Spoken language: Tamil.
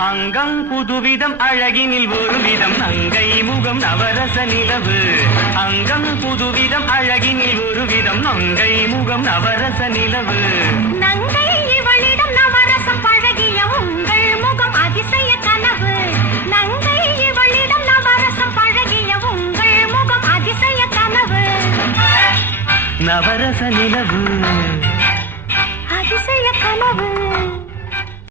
அங்கம் புதுவிதம் அழகினில் ஒரு விதம் நங்கை முகம் நவரச நிலவு. அங்கம் புதுவிதம் அழகினில் ஒரு விதம் நங்கை முகம் நவரச நிலவு. நங்கை